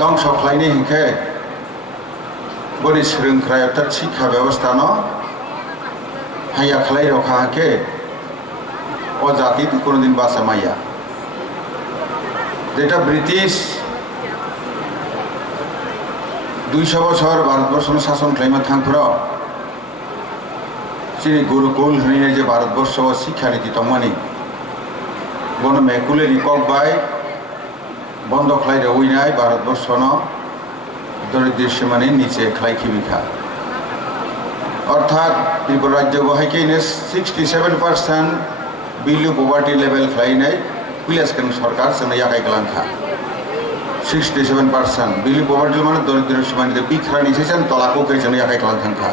ধ্বংস খালাইনি হিংखे বলি सोलोंथाइ অর্থাৎ শিক্ষা ব্যবস্থা ন হাইয়া খালাই রক্ষা হাঁকে ও জাতি কোনোদিন বাঁচা মাইয়া যেটা ব্রিটিশ 200 বছর ভারতবর্ষ শাসন খাইমা থাংফোরাव চিনি গুরুকুল হইনে যে ভারতবর্ষ শিক্ষানীতি তমানি বন মেকুলে রিকক বাই বন্ধ খাই রইনাय ভারতবর্ষ ন দরিদ্র সীমানি নিচে খাই খিবিখা অর্থাৎ ত্রিপুরা রাজ্য বহাইকেইনে 67% बिलो पॉवर्टी लेवल खालायनाय कुइलासकेन सरकार जोंनो यागाय गलांखा 67% बिलो पॉवर्टी माने दरिद्र सीमानि बिख्रानि सेसन तलाको कै जोंनो यागाय गलांखा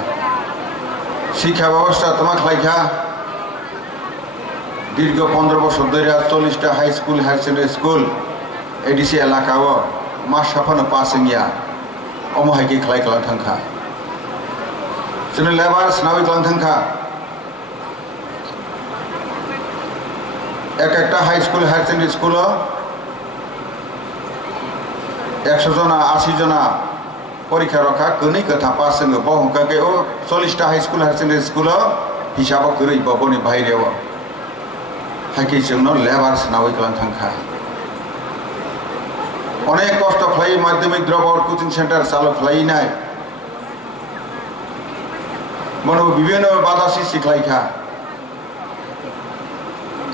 शिक्षा व्यवस्था तमा खालायखा दीर्घ 15 বছর ধরে 40টা high school higher secondary school ADC एलाकाव मा साफानो पासिंगिया अमहायकी खालाय गलांखा जोंनो लेबार स्नावि गलांखा एक high school higher secondary school 100 जना 80 जना परीक्षा रखा कई कथा पास जोंङो बहुंखाके 40टा high school higher secondary school हिसाब गई बबनी बाहर हाइके जोंनो लेबार नावै गलांखा अनेक कष्ट खालाय माध्यमिक ड्रप आउट कोचिंग सेंटर चालू खालायनाय मन विभिन्न बाधा सृष्टि खालायखा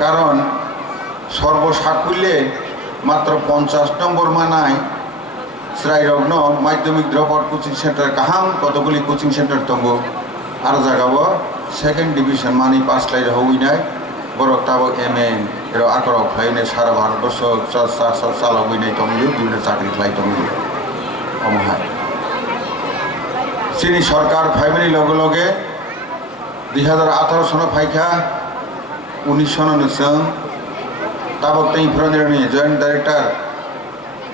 कारण सर्वसाकुल्ये मात्र 50 नम्बर मानाय श्रायरग्न माध्यमिक ड्रप आउट कोचिंग सेंटर गाहाम कतगुली कोचिंग सेंटर दङ आरो जागाव सेकेंड डिविजन मानि पास लाय हौइनाय बरक ताबो एमए एरो आकराव खालायनाय सारा भारतबर्ष चालावैनाय दंयो बिदिनो चाकरि खालाय दंयो अमहाय चिनी सरकार फाइबनि लगे लगे 2018 सनाव फायखा 19 सननो जों ताबक तै फोरोंगिरिनि जॉइंट डायरेक्टर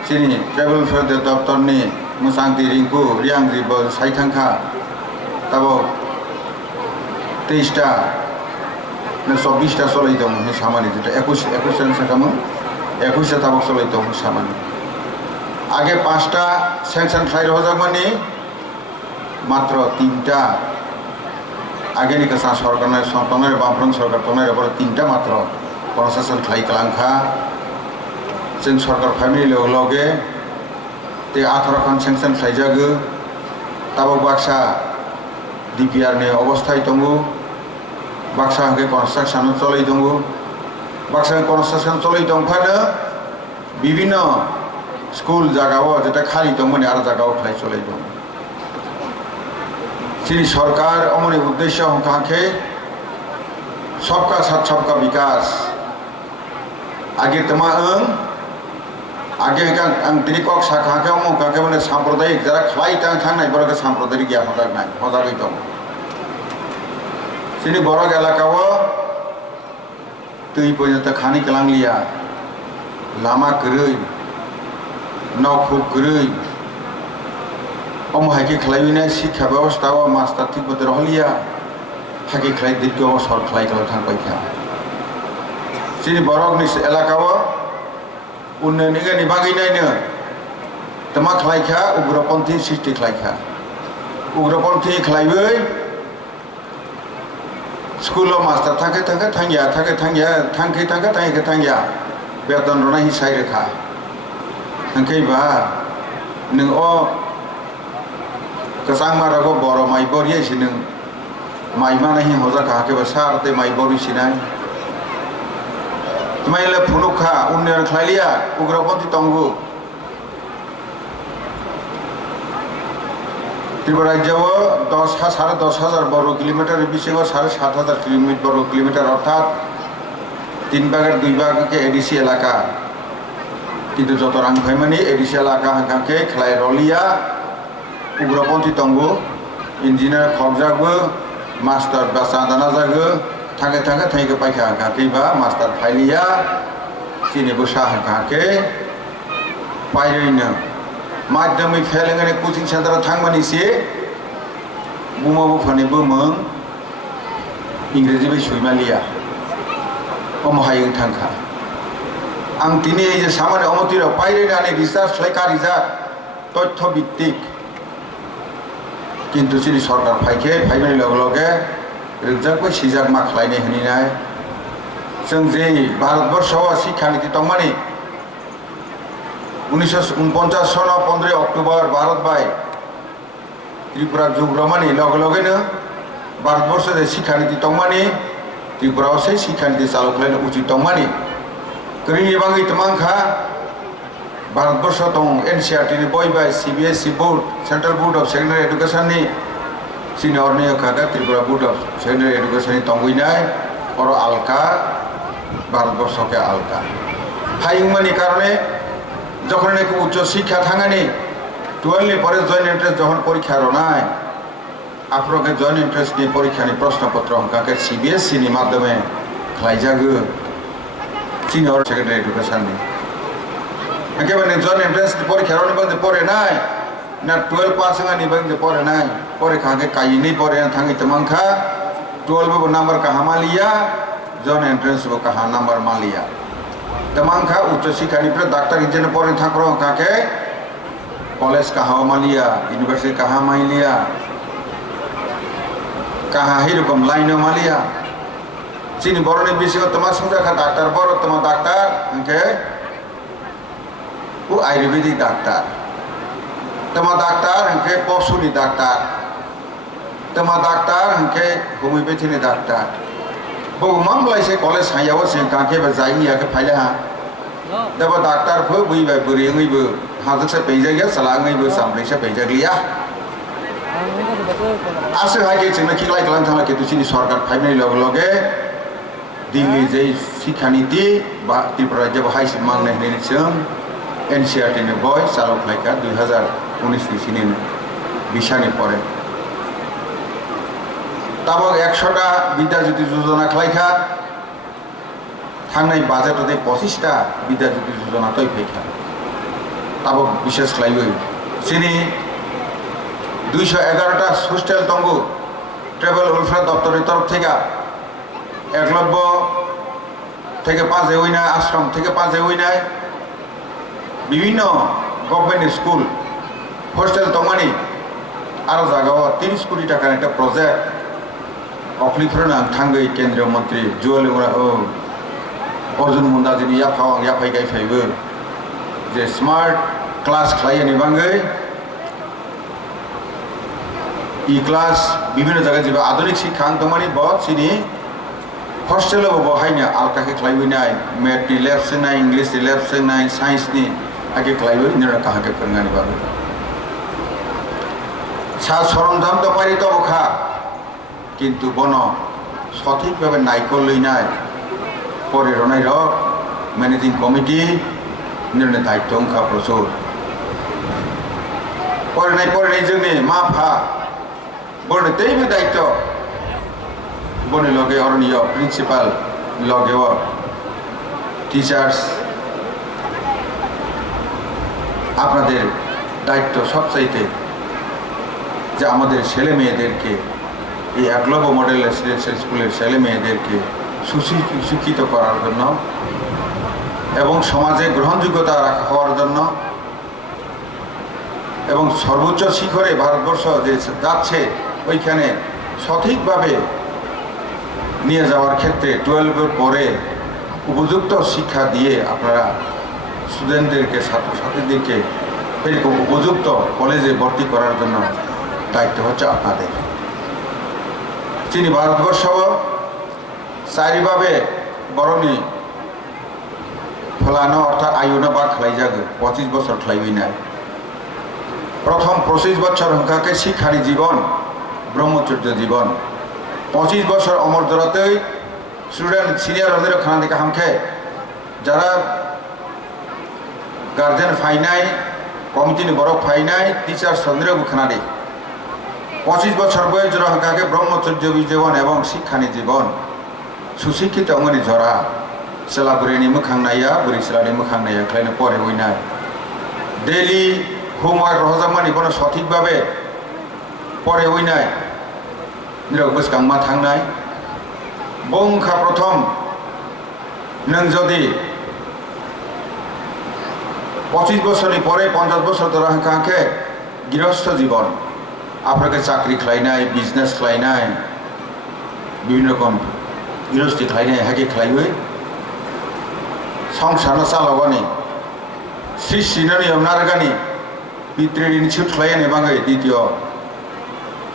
चिनी ट्राइबल वेलफेयर दफ्तरनि मोसांति रिंकु रियांग्रि साइथांखा ताबक 23टा 24टा चलै दं सामानि जेटा 21 जन साकामोन 21टा ताबक चलै दं सामानि आगे 5टा सैंक्शन खालाय हजामानि मात्र 3टा आगे कसा सरकार तनाय बामफ्रन सरकार तनाय 3टा मात्र प्रशासन खालाय गलांखा जों सरकार फाइबनि लगे लगे ते 18 खान सेंक्शन खालायजागो ताबक बाक्सा डिपिआर नि अवस्थाय दङ बाक्सा हांखे कन्स्ट्राक्शन चलै दङ बाक्सा कन्स्ट्राक्शन चलै दंफानो विभिन्न स्कूल जागाव जेटा खाली दंमोन आरो जागाव खालाय चलै दं चिनी सरकार अमनि उद्देश्य हंखाखे सबका साथ सबका विकास आगे तमा आगे दिनै कक साखाखे अमखाखे माने साम्प्रदायिक जरा खालाय थांनाय बरके साम्प्रदायिक गिया हजागै दं चिनी बरक एलाकाव दै पर्यन्त खानि गलांलिया लामा गरै नावखौ गरै अमहायके खालायनाय शिक्षा व्यवस्था मास्टार ठीक मते रहलिया हाके खालाय दीर्घ बছর खालाय थांबायखा चिनी बरकनि एलाकाव उन्नयननि बागैनायनो तमा खालायखा उग्रपन्थी सृष्टि खालायखा उग्रपन्थी खालायबै स्कूल मास्टार थांखे थांगिया बेतन रनाय हिसाय रेखा थांखैबा नों कसang marago boro mai bori sinung mai mana hi hoja ka ke basar te mai bori sinai mai le phunukha unnayan khlailia ugrapati tongu Tripura রাজ্য 10,000 বর্গ কিলোমিটার বিশে 7,500 বর্গ কিলোমিটার অর্থাৎ 3 ভাগের 2 ভাগকে এডিসি এলাকা কিন্তু যত রাং ফাইমানি এডিসি এলাকা হাঁকে খেলায় রলিয়া उग्रपन्थी दङ इन्जिनियार खबजागो मास्टार बासा दाना जागो थांगे थांगे पाइखा हांखाखैबा मास्टार फाइलिया चिनी बुसा हांखाखे पाइरैनो माध्यमिक फेलेंगानि कोचिं सेंटर थांमानिसे बुमाबो फानिबो मों इंग्रेजी बै सुइमालिया अमहायं थांखा आं दिनै जे सामान्य अमतिराव पाइरैनानै रिसार्च लायका रिजार्च তথ্য ভিত্তিক কিন্তু চিনি সরকার ফাইবাनि লগে লগে रिजार्व सिजाक मा खालायनाय होनिनाय जों जे भारतबर्षआव शिक्षा नीति तंमानि 1949 सन 15 अक्टोबर भारत बाय त्रिपुरा जुग्रमानि लगे लगेनो भारतबर्ष जे शिक्षा नीति तंमानि त्रिपुराव से शिक्षा नीति चालू खालायनो उचित तंमानि करिनि बांगै तमांखा भारतबर्ष दं एनसीईआरटी नि बय by CBSE board central board of secondary education नि सिनियर ने खादा Tripura board of secondary education नि तंगुइनाय और आलका भारतबर्ष के आलका फाइंगमानि कारणे যখন নাকি উচ্চ শিক্ষা থাঙানি 12 পরে জয়েন্ট এন্ট্রান্স যখন পরীক্ষা রনায় আপনাকে জয়েন্ট এন্ট্রান্স नि পরীক্ষানি প্রশ্নপত্র অঙ্কাকে সিবিএসই नि মাধ্যমে খাইজাগো সিনিয়র সেকেন্ডারি এডুকেশন नि একেবারে জয়েন্ট এন্ট্রান্স পরীক্ষা রনি বলতে পড়ে নাই না 12 পাস হঙানি বলতে পড়ে নাই পরীক্ষাকে কাইনি পড়ে থাঙি তমাংখা 12 বো নাম্বার কাহা মালিয়া জয়েন্ट एंट्रेंस बो कहा नंबर मालिया तमांखा उच्च शिक्षा निफ्राय डाक्टर इंजिनियर पढ़ने थाक्रो काके कॉलेज कहा मालिया यूनिवर्सिटी कहा माइलिया कहा ही रकम लाइन मालिया चिनी बरनि बिसिङाव तमा सुंजाखा डाक्टर बर तमा डाक्टर ओंके वो आयुर्वेदिक डाक्टर तमा डाक्टर ओंके पशुनि डाक्टर तमा डाक्टर ओंके होमियोपैथीनि डाक्टर बहुमाम लाइसे कॉलेज हायाव से काके बजाई या के फाइले हा दबा डॉक्टर फो बुई बाय बुरिङै बो हाजो से पैजागिया सलाङै बो सामब्रै से पैजागिया आसे हागे जोंना खिलाय खालाम थांला के तुसिनि सरकार फाइनाय लगे लगे दिल्ली जे शिक्षा नीति बा त्रिपुरा राज्य हाइस मांगनाय होनायनि जों एनसीईआरटी नि बय चालक लायका 2019 नि सिनि बिसानि परे ताबक 100टा विद्याज्योति योजना खालायखा थांनाय बाजेट 25टा विद्याज्योति योजना तय फैखा ताबक विशेष खालायबो सिनि 211टा हस्टेल दंगो ट्रेवल वेलफेयर दफ्तरनि तरफ थेका एकलब्य থেকে পাঁচে হইনাय आश्रम থেকে পাঁচে হইনাय বিভিন্ন गभर्नमेंट स्कूल हस्टेल दंमानि आरो जागाव 30 कोटी टाकानि একটা प्रजेक्ट अफ्लिफ्रना थांगै केंद्रीय मंत्री जुएल अर्जुन मुंडा जी याफाई गायफाइबो जे स्मार्ट क्लास खालायनि बांगै ई क्लास विभिन्न जगह जेबो आधुनिक शिक्षा दंमानि बहुत सिनि हस्टेल बहायनो आलकाके खालायबोनाय मैथ नि लैब सोनाय इंग्लिश नि लैब सोनाय साइंस नि आगे खालायबो इनरा काहाके फोरोंनानै बाबो सा सरंजाम तो पारि तो बखा किन्तु बन सठिक भावे नायखल लैनाय परिरनाय रक मैनेजिंग कमिटी निर्णय दायित्व अंखा प्रचुर परिनाय जोंनि माफा बरनो दैबो दायित्व बने लगे अरण्य प्रिंसिपाल लगे टीचार्स आपनादेर दायित्व सबचाइते जे आमादेर छेले मेयेदेरके এই একলব্য মডেল রেসিডেন্সিয়াল স্কুলের ছেলে মেয়েদেরকে সুশিক্ষিত করার জন্য এবং সমাজে গ্রহণযোগ্যতা হওয়ার জন্য এবং সর্বোচ্চ শিখরে ভারতবর্ষ যে যাচ্ছে ওইখানে সঠিকভাবে নিয়ে যাওয়ার ক্ষেত্রে 12 পরে উপযুক্ত শিক্ষা দিয়ে আপনারা স্টুডেন্টদেরকে ছাত্রছাত্রীদেরকে এরকম উপযুক্ত কলেজে ভর্তি করার জন্য দায়িত্ব হচ্ছে আপনাদের চিনি ভারতবর্ষ চারিভাবে বরণি ফলানো অর্থাৎ আয়ুনা বা খালাইজাগো 25 বছর খালাইবইনাय প্রথম 25 বছর হংকাকে শিক্ষারি জীবন ব্রহ্মচর্য জীবন 25 বছর অমর দরাতেই স্টুডেন্ট সিনিয়র হদের খানা দিকে হামখে যারা গার্জেন ফাইনাই কমিটিনি বড় ফাইনাই টিচার সন্দ্রেও খানারি 25 বছর বয়স জোড়াকে ব্রহ্মচর্য জীবন এবং শিক্ষানি জীবন সুশিক্ষিত অঙ্গনি জরা सेलाबुरिनि मोखांनाया बुरि सेलानि मोखांनाया खालायनो परे हइनाय डेली होमवर्क रहजामानि बनो सठिक भावे परे हइनाय निरक गोसोखांमा थांनाय बंखा प्रथम नों जदि 25 বছরনি পরে 50 বছর ধরে কাকে গৃহস্থ জীবন আপনাকে চাকরি খাইনাय বিজনেস খাইनाय বিভিন্ন রকম গৃহস্থী খাইनाय হাকে খাইবে সংসার চালাগানি সৃষ্টিনি নারগানি পিতৃঋণ ছুট খাইने बांगे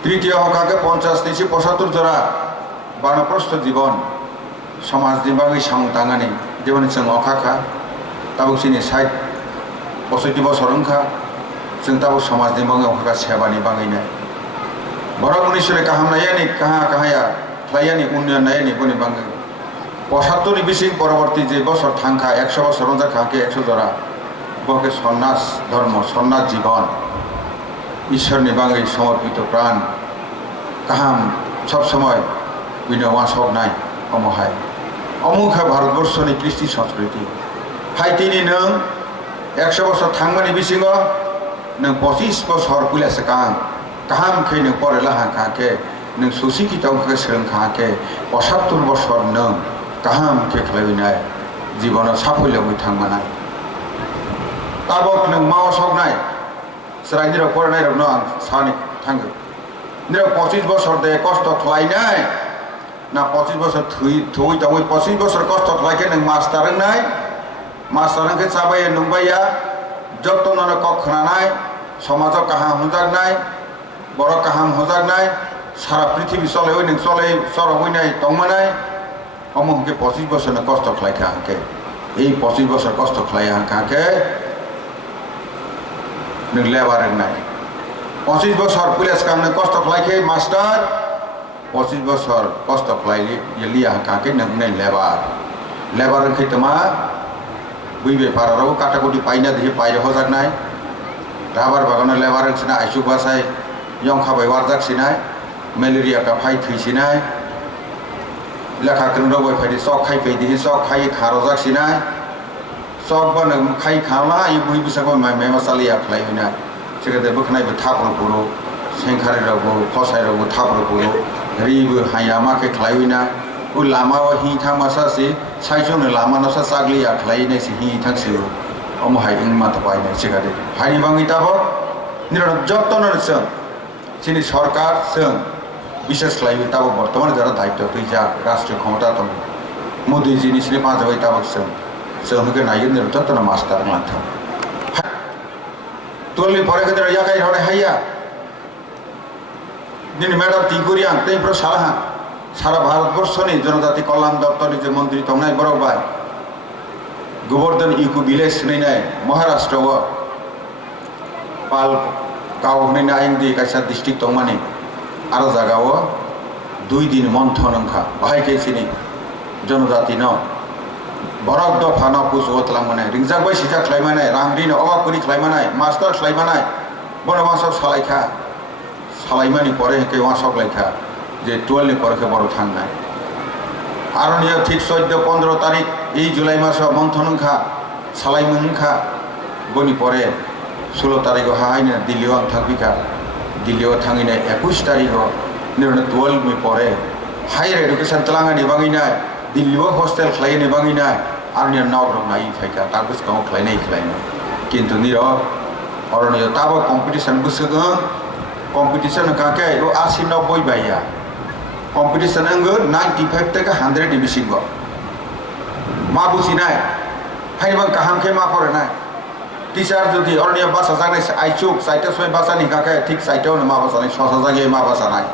তৃতীয় হকাকে 50 থেকে 75 জোড়া বানপ্রস্থ জীবন সমাজनि बांगे सांतांगानि যেমন जों अखाखा ताबो सिनि 60 65 বছর ओंखा जों ताबो समाजनि बांगे अखाखा सेबानि बांगैनो बरं मनुष्यनि काहाम नायानि काहाया फ्लायानि उन्नयन नायानि बनि बांगे 75 नि बिसिं परवर्ती जे बছর थांखा 100 বছর जाखाके 100 जरा बके सन्यास धर्म सन्यास जीवन ईश्वरनि बांगे समर्पित प्राण काहाम सब समय बिनो वासकनाय अमहाय अमुखा भारतवर्षनि कृष्टि संस्कृति हाइतिनि नों 100 বছর थांमानि बिसिङाव नों 25 বছর पुलिस काहाम खे नों परेला हाखाके नों सुशिक्षित अंखके सोलोंखाके 75 বছর नों काहाम खे खालायनाय जीवनाव साफल्यमै थांमानाय ताबक नों मावसकनाय सराय निराव फरायनाय रनो आं सानि थांगो निराव 25 বছর दे कष्ट खालायनाय ना 25 বছর थुই दावै 25 বছর कष्ट खालायके नों मास्टार रोंनाय मास्टार रोंखे चाबाय नंबाया जत्तनानो कखनानाय समाजाव काहाम हुजागनाय बर काहाम हुजागनाय सारा पृथ्वी चलाय नों चलाय सरबैनाय दंमानाय अमुके 25 বছর कष्ट खालायखा हाके এই 25 বছর कष्ट खालाय हाके नों लेबार रोंनाय 25 বছর पुलिस कामनो कष्ट खालायखे मास्टार 25 বছর कष्ट खालाय लिया हाके नों लेबार रोंखे तमा बुई बेपाराव काटाकुटी पाइना दिहे पाइरे हजागनाय राबार बागानाव लेबार रोंसिनाय आइसुक बासाय यं खाबाय वारजागसिनाय मेलेरिया का फाइ थैसिनाय लेखा गोरों बायफायदि सक खायफैदिहि सक खाय खारजागसिनाय सक बनो खाय खाला ये बुई बिसाखौ मेमा सालिया खालायनाय सिगादे बोखनायबो थाब्रबो सेंखारिरावबो फसायरावबो थाब्रबो रिबो हायामाके खालायनाय उ लामाव हि थांमासासि साइजोनो लामानावसा साग्लिया खालायनायसि हि थांसिबो अमहाय इन माथा पाइनाय सिगादे हानि बांगि ताबो निरन जत्तननो जों सिनि सरकार जों विशेष खालायो ताबो बर्तमान जरा दायित्व तैजा राष्ट्रीय क्षमता दं मोदी जिनि सिनि पाजाबाय ताबो जों होगे नायो निरन जत्तन मास्टार लांथों तोलनि फरायखौ यागाय हरनाय हाया दिनै मैडम तिगुरि आं तैफ्राव सालाहा सारा भारतवर्षनि जनजाति कल्याण दप्तरनि जे मन्त्री दंनाय बरबाय गोवर्धन इको विलेज होननाय महाराष्ट्रआव पाल गाव होननाय आइंदी कायसा डिस्ट्रिक्ट दं माने आरो जागाव 2 दिन मन्थन ओंखा बाहायके सिनि जनजाति न बरक दफा न पुजोतलांमानाय रिंजाबाय सिजा खालायमानाय रांग्रिनो अबाकुरि खालायमानाय मास्टार खालायमानाय बनवासाव सालायखा सालायमानि परे हेके वासक लायखा जे 12 नि परे बर थांनाय आरनिया ठीक 14-15 तारिख এই जुलाई मासाव मन्थन ओंखा सालायमोन ओंखा बनि परे 16 तारिखआव हायनो दिल्लीआव आं थांबिखा दिल्लीआव थाङैनाय 21 तारिखआव निरन 12 नि परे हायर एडुकेशन तलांगानि बाङैनाय दिल्लीआव हस्टेल खालायनो बाङैनाय आरनिया नावग्रम नाय फायखा तागोसगाव खालायनाय किन्तु निर अरनिया ताबो कम्पिटिशन बुसगो कम्पिटिशन काके 80-90 बाया कम्पिटिशन अंगो 95 तक 100 डिविसिंग मा बुझिनाय हायबा काहामखे मा फरायनाय टीचार जुदि अरनिया बासा जानाय आइचुक साइटा सय बासानि काके ठीक साइटाव मा बासानाय ससा जागे मा बासानाय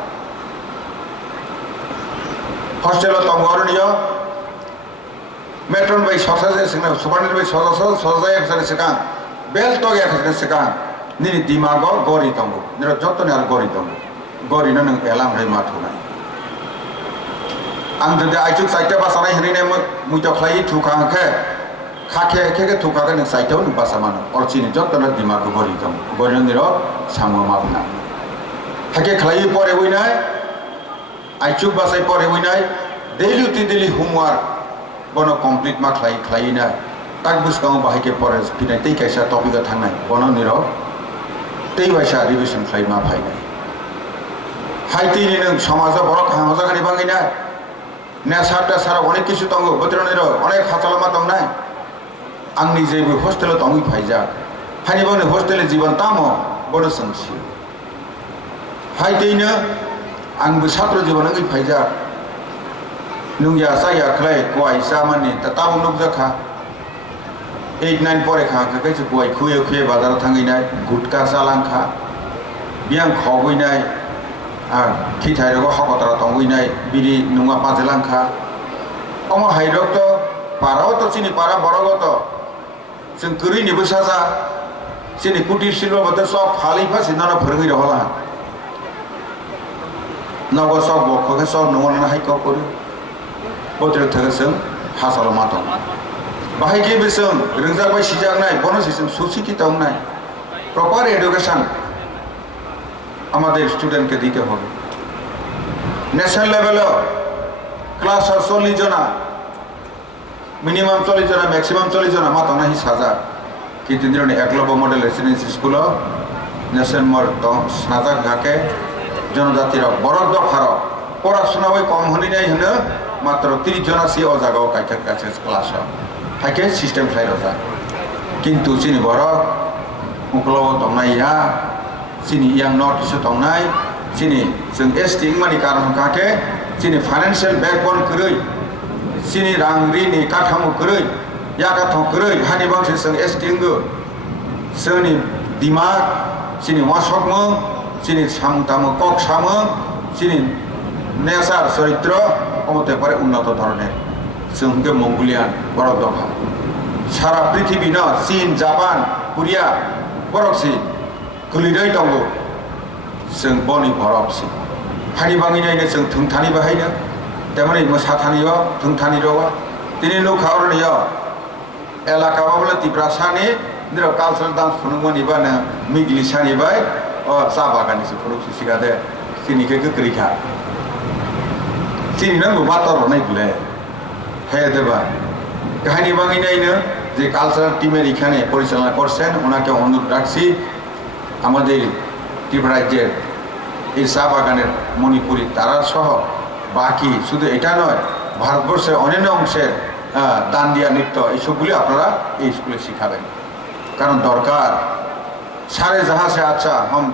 हस्टेल दं अरनिया मेट्रन बाय ससा सिगना सुबारनि बाय ससा जाय एकजन सिगां बेल तो एकजन सिगां निनि दिमाग गरि दं निर जत्तनि आरो गरि दं गरिनो नों एलाम रै माथुनाय आं जुदि आइचुक साइटा बासानाय हरैनाय मुइता खालाय थुखांखे खाखे खेखे थुखाखे नों साइटाव नों बासा मानो अरचिनि जत्तनि दिमाग गरि दं गरिनो निर सामो माबना हाके खालाय परे वइनाय आइचुक बासाय परे वइनाय डेली होमवर्क बनो कमप्लीट मा खालायनाय ताक बुसगाव बाहायके परे फिनाय तै कायसा टपिक थांनाय बनो निर तै बायसा रिभिजन खालाय मा फायनाय हाइतिनि नों समाजाव बर काहाम जागानि बाङैनाय नेसार टेसार अनेक किछु दं बोथोराव निर अनेक हाचालामा दंनाय आंनि जेबो हस्टेलाव दंहै फायजा फायनिबानो हस्टेल जीवन तामो बड़ सोंसि फायदैनो आंबो छात्र जीवन गै फायजा नुया जाया खलाय गयसा माने ताबो नुजाखा 8-9 परे खा कैसे गय खुए खुए बाजार थांगैनाय गुटका जालांखा बियां खगैनाय आर खिथायरगो हकतरा तंगैनाय बिदि नुङा पाजेलांखा अमा हाइरक तो पाराव तो चिनि पारा बरगत जों गोरैनिबो साजा चिनि कुटिर सिलबत सब फालै फासि नाना फोरोङै रहला नगो सब बखके सब नङा हाइक करू बोथोर थगसों हासल मातं बाहायके बेसों रोंजाबाय सिजानाय बनसिसों सुशिक्षितनाय प्रपार एडुकेशन আমাদের স্টুডেন্টকে দিতে হবে ন্যাশনাল লেভেলে ক্লাস 40 जना মিনিমাম 40 जना ম্যাক্সিমাম 40 जना মাত্র নাহি সাজা কিন্তু দিনে Eklavya model residency school national মর তো সাজা ঘাকে জনজাতির বড় দফার পড়াশোনা বই কম হনি নাই হনে মাত্র 30 जना সি ও জায়গাও কাইতে কাছে ক্লাস হাইকে সিস্টেম খাই রজা কিন্তু চিনি বড় উকলব দংনাইয়া sini yang north isu tongnai sini जों एसटी मानि कारण काके sini financial backbone kroi sini rangri ni kathamu kroi ya kathong kroi hani bangse जों ST ngo sini dimag sini wasokmo sini samtamu kok samo sini nature चरित्र अमते पारे उन्नत धरনের जों के मंगोलियान बरक दफा सारा पृथ्वी न चीन जापान कोरिया बरकसि गोलैनाय दङ जों बनि बरफसि फानि बाङिनायनो जों थुंथानि बाहायनो तेमनि मोसाथानिबो थुंथानिरो दिनै लखावरनिय एलाकाबाबले तिब्रासानि दिनो कालचाराल डान्स फुनुमनिबानो मिग्लिसानि बाय अ सा बागानिसो फुनुसि सिगादे सिनिके गोग्रैखा सिनि नंगौ बातर हरनायखौले हे देबा কাহিনী বাঙিনাইনো যে কালচারাল টিমের এখানে পরিচালনা করছেন ওনাকে অনুরোধ রাখছি আমাদের ত্রিপুরা রাজ্যের এই চা বাগানের মণিপুরী তারা সহ বাকি শুধু এটা নয় ভারতবর্ষের অন্যান্য অংশের দান্ডিয়া নৃত্য এইসবগুলি আপনারা এই স্কুলে শিখাবেন কারণ দরকার সারে যাহা সে আচ্ছা हम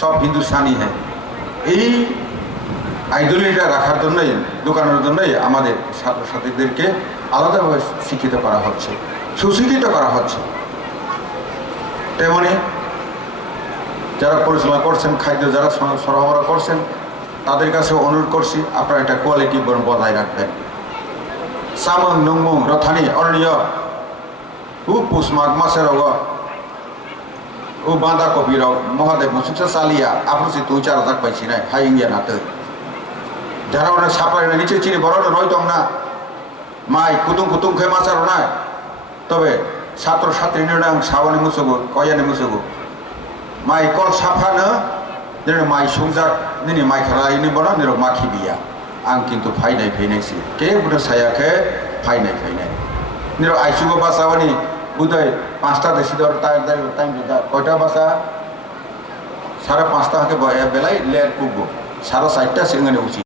সব হিন্দুস্তানি হ্যাঁ এই আইডলিটা রাখার জন্যই দোকানের জন্যই আমাদের ছাত্রছাত্রীদেরকে আলাদাভাবে শিক্ষিত করা হচ্ছে সুশিক্ষিত করা হচ্ছে তেমনি যারা পরিচালনা করছেন খাদ্য যারা সরবরাহ করছেন তাদের কাছে অনুরোধ করছি আপনারা একটা কোয়ালিটি বজায় রাখবেন সামং নংমং রথানি অরণ্য ও পুষ মাঘ মাসের ও বাঁধা কবির মহাদেব মুসুকসা চালিয়া আপনার তুই 4,000 পাইছি না হাই ইন্ডিয়া নাতে যারা ওরা সাপাই নিচে চিনি বড় রয় দং না মাই কুতুং কুতুং খে মাছার নাই তবে ছাত্র ছাত্রী নিরাং সাবানি মুসুগো কয়ানি মুসুগো माइ कल साफानो दिनै माइ संजाक दिनै माइ खारायनो बना निरक माखि बिया आं किन्तु फायनायसै केबो सायाखै फायनाय निरक आइसुगो बासावानि बुदय 5टा देसिदर टाइम कयटा बासा 5:30 के बेलाय लेर कुगो 4:30 सिंगानि उचि